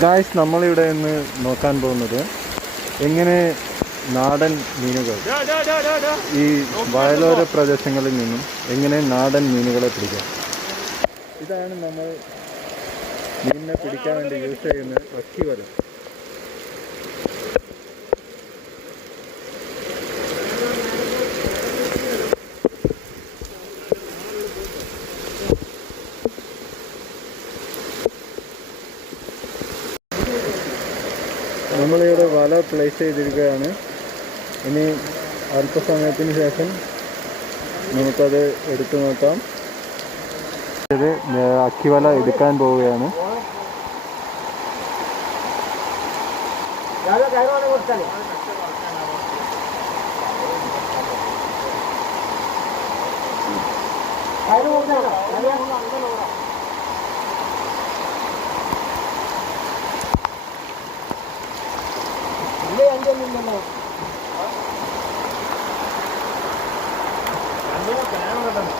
Guys നമ്മളിവിടെ നിന്ന് നോക്കാൻ പോകുന്നത് എങ്ങനെ നാടൻ മീനുകൾ ഈ വയലോര പ്രദേശങ്ങളിൽ നിന്നും എങ്ങനെ നാടൻ മീനുകളെ പിടിക്കാം? ഇതാണ് നമ്മൾ മീനിനെ പിടിക്കാൻ വേണ്ടി യൂസ് ചെയ്യുന്ന അക്കി നമ്മളിവിടെ വല പ്ലേസ് ചെയ്തിരിക്കുകയാണ്. ഇനി അല്പസമയത്തിന് ശേഷം നമുക്കത് എടുത്തു നോക്കാം. ഇത് അക്കിവല എടുക്കാൻ പോവുകയാണ്. കയറ് കൊടുത്താലോ? അഞ്ചേ അഞ്ചൊന്നും ഇല്ലല്ലോ രണ്ടും കാണുന്നുണ്ടല്ലോ